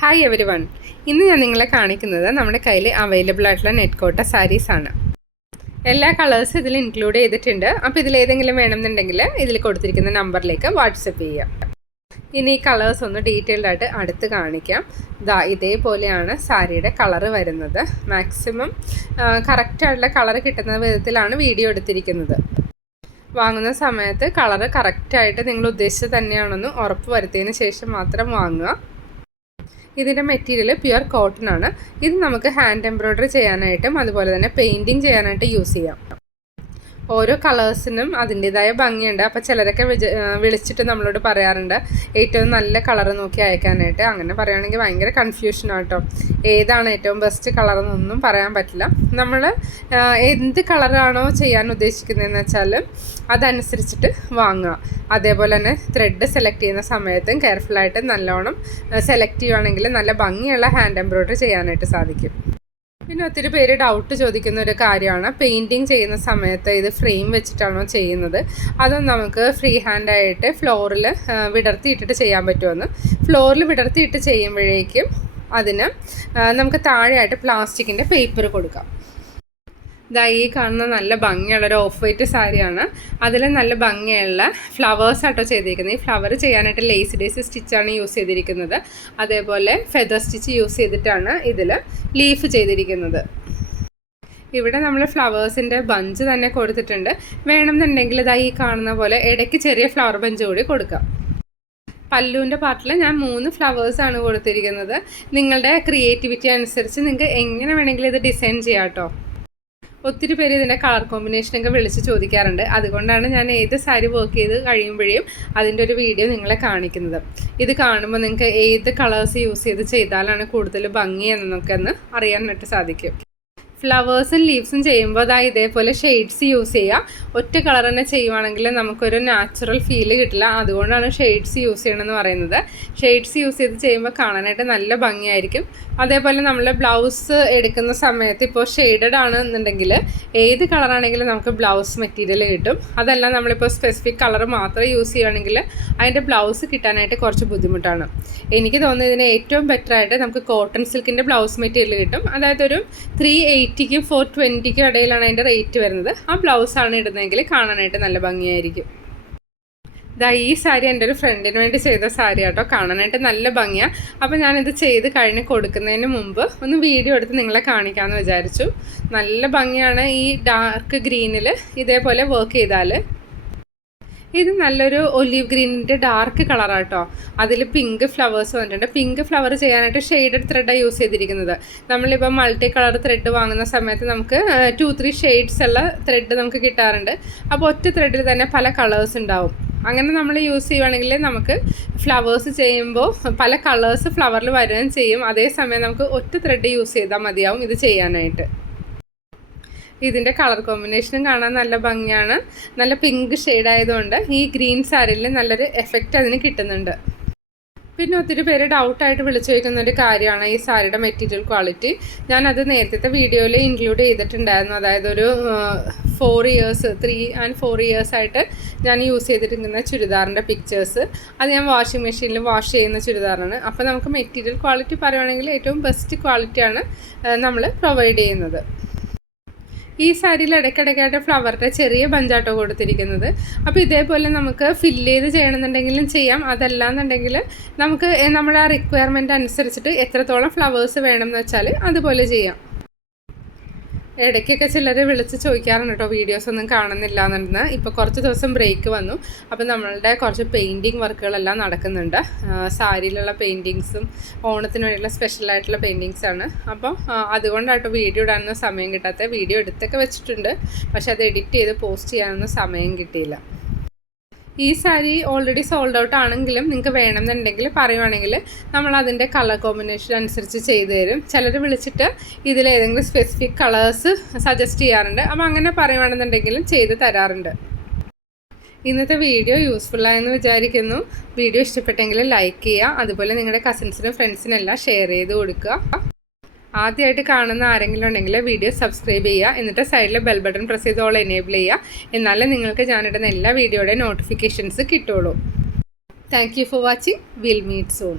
Hi every one. ഇന്ന് ഞാൻ നിങ്ങളെ കാണിക്കുന്നത് നമ്മുടെ കയ്യിൽ അവൈലബിൾ ആയിട്ടുള്ള നെറ്റ് കോട്ട സാരീസ് ആണ്. എല്ലാ കളേഴ്സും ഇതിൽ ഇൻക്ലൂഡ് ചെയ്തിട്ടുണ്ട്. അപ്പോൾ ഇതിലേതെങ്കിലും വേണമെന്നുണ്ടെങ്കിൽ ഇതിൽ കൊടുത്തിരിക്കുന്ന നമ്പറിലേക്ക് വാട്സപ്പ് ചെയ്യാം. ഇനി ഈ കളേഴ്സ് ഒന്ന് ഡീറ്റെയിൽഡ് ആയിട്ട് അടുത്ത് കാണിക്കാം. ഇതേപോലെയാണ് സാരിയുടെ കളറ് വരുന്നത്. മാക്സിമം കറക്റ്റായിട്ടുള്ള കളറ് കിട്ടുന്ന വിധത്തിലാണ് വീഡിയോ എടുത്തിരിക്കുന്നത്. വാങ്ങുന്ന സമയത്ത് കളറ് കറക്റ്റായിട്ട് നിങ്ങൾ ഉദ്ദേശിച്ചത് തന്നെയാണെന്ന് ഉറപ്പ് വരുത്തിയതിന് ശേഷം മാത്രം വാങ്ങുക. ഇതിൻ്റെ മെറ്റീരിയൽ പ്യുവർ കോട്ടൺ ആണ്. ഇത് നമുക്ക് ഹാൻഡ് എംബ്രോയ്ഡറി ചെയ്യാനായിട്ടും അതുപോലെ തന്നെ പെയിൻറ്റിങ് ചെയ്യാനായിട്ട് യൂസ് ചെയ്യാം. ഓരോ കളേഴ്സിനും അതിൻ്റേതായ ഭംഗിയുണ്ട്. അപ്പോൾ ചിലരൊക്കെ വിളിച്ചിട്ട് നമ്മളോട് പറയാറുണ്ട് ഏറ്റവും നല്ല കളർ നോക്കി അയക്കാനായിട്ട്. അങ്ങനെ പറയുകയാണെങ്കിൽ ഭയങ്കര കൺഫ്യൂഷനാണ് കേട്ടോ. ഏതാണ് ഏറ്റവും ബെസ്റ്റ് കളറെന്നൊന്നും പറയാൻ പറ്റില്ല. നമ്മൾ എന്ത് കളറാണോ ചെയ്യാൻ ഉദ്ദേശിക്കുന്നതെന്ന് വെച്ചാൽ അതനുസരിച്ചിട്ട് വാങ്ങുക. അതേപോലെ തന്നെ ത്രെഡ് സെലക്ട് ചെയ്യുന്ന സമയത്തും കെയർഫുള്ളായിട്ട് നല്ലോണം സെലക്ട് ചെയ്യുകയാണെങ്കിൽ നല്ല ഭംഗിയുള്ള ഹാൻഡ് എംബ്രോയ്ഡറി ചെയ്യാനായിട്ട് സാധിക്കും. പിന്നെ ഒത്തിരി പേര് ഡൗട്ട് ചോദിക്കുന്ന ഒരു കാര്യമാണ്, പെയിൻറ്റിങ് ചെയ്യുന്ന സമയത്ത് ഇത് ഫ്രെയിം വെച്ചിട്ടാണോ ചെയ്യുന്നത്, അതോ നമുക്ക് ഫ്രീ ഹാൻഡായിട്ട് ഫ്ലോറിൽ വിടർത്തിയിട്ടിട്ട് ചെയ്യാൻ പറ്റുമെന്ന്. ഫ്ലോറിൽ വിടർത്തിയിട്ട് ചെയ്യുമ്പോഴേക്കും അതിന് നമുക്ക് താഴെയായിട്ട് പ്ലാസ്റ്റിക്കിൻ്റെ പേപ്പർ കൊടുക്കാം. ഈ കാണുന്ന നല്ല ഭംഗിയുള്ള ഒരു ഓഫ് വൈറ്റ് സാരിയാണ്. അതിൽ നല്ല ഭംഗിയുള്ള ഫ്ലവേഴ്സാട്ടോ ചെയ്തിരിക്കുന്നത്. ഈ ഫ്ലവർ ചെയ്യാനായിട്ട് ലേസ് ഡേസ് സ്റ്റിച്ചാണ് യൂസ് ചെയ്തിരിക്കുന്നത്. അതേപോലെ ഫെദർ സ്റ്റിച്ച് യൂസ് ചെയ്തിട്ടാണ് ഇതിൽ ലീഫ് ചെയ്തിരിക്കുന്നത്. ഇവിടെ നമ്മൾ ഫ്ലവേഴ്സിൻ്റെ ബഞ്ച് തന്നെ കൊടുത്തിട്ടുണ്ട്. വേണമെന്നുണ്ടെങ്കിൽ ഈ കാണുന്ന പോലെ ഇടയ്ക്ക് ചെറിയ ഫ്ലവർ ബഞ്ച് കൂടി കൊടുക്കാം. പല്ലുവിൻ്റെ പാർട്ടിൽ ഞാൻ 3 ഫ്ലവേഴ്സാണ് കൊടുത്തിരിക്കുന്നത്. നിങ്ങളുടെ ക്രിയേറ്റിവിറ്റി അനുസരിച്ച് നിങ്ങൾക്ക് എങ്ങനെ വേണമെങ്കിലും ഇത് ഡിസൈൻ ചെയ്യാം കേട്ടോ. ഒത്തിരി പേര് ഇതിൻ്റെ കളർ കോമ്പിനേഷനൊക്കെ വിളിച്ച് ചോദിക്കാറുണ്ട്. അതുകൊണ്ടാണ് ഞാൻ ഏത് സാരി വർക്ക് ചെയ്ത് കഴിയുമ്പോഴേയും അതിൻ്റെ ഒരു വീഡിയോ നിങ്ങളെ കാണിക്കുന്നത്. ഇത് കാണുമ്പോൾ നിങ്ങൾക്ക് ഏത് കളേഴ്സ് യൂസ് ചെയ്താലാണ് കൂടുതൽ ഭംഗി എന്നൊക്കെ അറിയാനായിട്ട് സാധിക്കും. ഫ്ലവേഴ്സും ലീവ്സും ചെയ്യുമ്പോൾ ഇതേപോലെ ഷെയ്ഡ്സ് യൂസ് ചെയ്യുക. ഒറ്റ കളർ തന്നെ ചെയ്യുവാണെങ്കിൽ നമുക്കൊരു നാച്ചുറൽ ഫീല് കിട്ടില്ല. അതുകൊണ്ടാണ് ഷെയ്ഡ്സ് യൂസ് ചെയ്യണമെന്ന് പറയുന്നത്. ഷെയ്ഡ്സ് യൂസ് ചെയ്ത് ചെയ്യുമ്പോൾ കാണാനായിട്ട് നല്ല ഭംഗിയായിരിക്കും. അതേപോലെ നമ്മൾ ബ്ലൗസ് എടുക്കുന്ന സമയത്ത് ഇപ്പോൾ ഷെയ്ഡഡ് ആണെന്നുണ്ടെങ്കിൽ ഏത് കളറാണെങ്കിലും നമുക്ക് ബ്ലൗസ് മെറ്റീരിയൽ കിട്ടും. അതല്ല നമ്മളിപ്പോൾ സ്പെസിഫിക് കളർ മാത്രം യൂസ് ചെയ്യുകയാണെങ്കിൽ അതിൻ്റെ ബ്ലൗസ് കിട്ടാനായിട്ട് കുറച്ച് ബുദ്ധിമുട്ടാണ്. എനിക്ക് തോന്നുന്നത് ഇതിന് ഏറ്റവും ബെറ്ററായിട്ട് നമുക്ക് കോട്ടൺ സിൽക്കിൻ്റെ ബ്ലൗസ് മെറ്റീരിയൽ കിട്ടും. അതായത് ഒരു 380-ക്കും 420-ക്കും ഇടയിലാണ് അതിൻ്റെ റേറ്റ് വരുന്നത്. ആ ബ്ലൗസാണ് ഇടുന്നതെങ്കിൽ കാണാനായിട്ട് നല്ല ഭംഗിയായിരിക്കും. ഈ സാരി എൻ്റെ ഒരു ഫ്രണ്ടിന് വേണ്ടി ചെയ്ത സാരി കേട്ടോ. കാണാനായിട്ട് നല്ല ഭംഗിയാണ്. അപ്പോൾ ഞാനിത് ചെയ്ത് കഴിഞ്ഞ് കൊടുക്കുന്നതിന് മുമ്പ് ഒന്ന് വീഡിയോ എടുത്ത് നിങ്ങളെ കാണിക്കാമെന്ന് വിചാരിച്ചു. നല്ല ഭംഗിയാണ്. ഈ ഡാർക്ക് ഗ്രീനിൽ ഇതേപോലെ വർക്ക് ചെയ്താൽ ഇത് നല്ലൊരു ഒലീവ് ഗ്രീനിൻ്റെ ഡാർക്ക് കളറാട്ടോ. അതിൽ പിങ്ക് ഫ്ലവേഴ്സ് വന്നിട്ടുണ്ട്. പിങ്ക് ഫ്ലവർ ചെയ്യാനായിട്ട് ഷെയ്ഡഡ് ത്രെഡാണ് യൂസ് ചെയ്തിരിക്കുന്നത്. നമ്മളിപ്പോൾ മൾട്ടി കളർ ത്രെഡ് വാങ്ങുന്ന സമയത്ത് നമുക്ക് 2-3 ഷെയ്ഡ്സ് ഉള്ള ത്രെഡ് നമുക്ക് കിട്ടാറുണ്ട്. അപ്പോൾ ഒറ്റ ത്രെഡിൽ തന്നെ പല കളേഴ്സ് ഉണ്ടാവും. അങ്ങനെ നമ്മൾ യൂസ് ചെയ്യുകയാണെങ്കിൽ നമുക്ക് ഫ്ലവേഴ്സ് ചെയ്യുമ്പോൾ പല കളേഴ്സ് ഫ്ലവറിൽ വരികയും ചെയ്യും. അതേസമയം നമുക്ക് ഒറ്റ ത്രെഡ് യൂസ് ചെയ്താൽ മതിയാവും ഇത് ചെയ്യാനായിട്ട്. ഇതിൻ്റെ കളർ കോമ്പിനേഷനും കാണാൻ നല്ല ഭംഗിയാണ്. നല്ല പിങ്ക് ഷെയ്ഡ് ആയതുകൊണ്ട് ഈ ഗ്രീൻ സാരിയിൽ നല്ലൊരു എഫക്റ്റ് അതിന് കിട്ടുന്നുണ്ട്. പിന്നെ ഒത്തിരി പേര് ഡൗട്ടായിട്ട് വിളിച്ചു ചോദിക്കുന്ന ഒരു കാര്യമാണ് ഈ സാരിയുടെ മെറ്റീരിയൽ ക്വാളിറ്റി. ഞാനത് നേരത്തെ വീഡിയോയിൽ ഇൻക്ലൂഡ് ചെയ്തിട്ടുണ്ടായിരുന്നു. അതായത് ഒരു 3 and 4 years ആയിട്ട് ഞാൻ യൂസ് ചെയ്തിരിക്കുന്ന ചുരിദാറിൻ്റെ പിക്ചേഴ്സ്. അത് ഞാൻ വാഷിംഗ് മെഷീനിൽ വാഷ് ചെയ്യുന്ന ചുരിദാറാണ്. അപ്പോൾ നമുക്ക് മെറ്റീരിയൽ ക്വാളിറ്റി പറയുകയാണെങ്കിൽ ഏറ്റവും ബെസ്റ്റ് ക്വാളിറ്റിയാണ് നമ്മൾ പ്രൊവൈഡ് ചെയ്യുന്നത്. ഈ സാരിയിൽ ഇടയ്ക്കിടയ്ക്കായിട്ട് ഫ്ലവറിൻ്റെ ചെറിയ ബഞ്ചാട്ടോ കൊടുത്തിരിക്കുന്നത്. അപ്പോൾ ഇതേപോലെ നമുക്ക് ഫില്ല് ചെയ്ത് ചെയ്യണമെന്നുണ്ടെങ്കിലും ചെയ്യാം. അതല്ലാന്നുണ്ടെങ്കിൽ നമുക്ക് നമ്മുടെ ആ റിക്വയർമെൻറ്റ് അനുസരിച്ചിട്ട് എത്രത്തോളം ഫ്ലവേഴ്സ് വേണമെന്ന് വെച്ചാൽ അതുപോലെ ചെയ്യാം. ഇടയ്ക്കൊക്കെ ചിലർ വിളിച്ച് ചോദിക്കാറുണ്ട് കേട്ടോ, വീഡിയോസൊന്നും കാണുന്നില്ല എന്നുണ്ടെന്ന്. ഇപ്പോൾ കുറച്ച് ദിവസം ബ്രേക്ക് വന്നു. അപ്പോൾ നമ്മളുടെ കുറച്ച് പെയിൻറ്റിങ് വർക്കുകളെല്ലാം നടക്കുന്നുണ്ട്. സാരിയിലുള്ള പെയിൻറ്റിങ്സും ഓണത്തിന് വേണ്ടിയുള്ള സ്പെഷ്യലായിട്ടുള്ള പെയിൻറ്റിങ്സാണ്. അപ്പോൾ അതുകൊണ്ടാട്ടോ വീഡിയോ ഇടാനൊന്നും സമയം കിട്ടാത്ത. വീഡിയോ എടുത്തൊക്കെ വെച്ചിട്ടുണ്ട്, പക്ഷെ അത് എഡിറ്റ് ചെയ്ത് പോസ്റ്റ് ചെയ്യാനൊന്നും സമയം കിട്ടിയില്ല. ഈ സാരി ഓൾറെഡി സോൾഡ് ഔട്ട് ആണെങ്കിലും നിങ്ങൾക്ക് വേണമെന്നുണ്ടെങ്കിൽ പറയുവാണെങ്കിൽ നമ്മൾ അതിൻ്റെ കളർ കോമ്പിനേഷൻ അനുസരിച്ച് ചെയ്തു തരും. ചിലർ വിളിച്ചിട്ട് ഇതിലേതെങ്കിലും സ്പെസിഫിക് കളേഴ്സ് സജസ്റ്റ് ചെയ്യാറുണ്ട്. അപ്പോൾ അങ്ങനെ പറയുവാണെന്നുണ്ടെങ്കിലും ചെയ്ത് തരാറുണ്ട്. ഇന്നത്തെ വീഡിയോ യൂസ്ഫുള്ളായെന്ന് വിചാരിക്കുന്നു. വീഡിയോ ഇഷ്ടപ്പെട്ടെങ്കിൽ ലൈക്ക് ചെയ്യുക. അതുപോലെ നിങ്ങളുടെ കസിൻസിനും ഫ്രണ്ട്സിനെല്ലാം ഷെയർ ചെയ്ത് കൊടുക്കുക. ആദ്യമായിട്ട് കാണുന്ന ആരെങ്കിലും ഉണ്ടെങ്കിൽ വീഡിയോ സബ്സ്ക്രൈബ് ചെയ്യുക. എന്നിട്ട് സൈഡിൽ ബെൽ ബട്ടൺ പ്രസ് ചെയ്ത് ഓൾ എനേബിൾ ചെയ്യുക. എന്നാലേ നിങ്ങൾക്ക് ഞാനിടുന്ന എല്ലാ വീഡിയോയുടെ നോട്ടിഫിക്കേഷൻസ് കിട്ടുള്ളൂ. Thank you for watching. Will meet soon.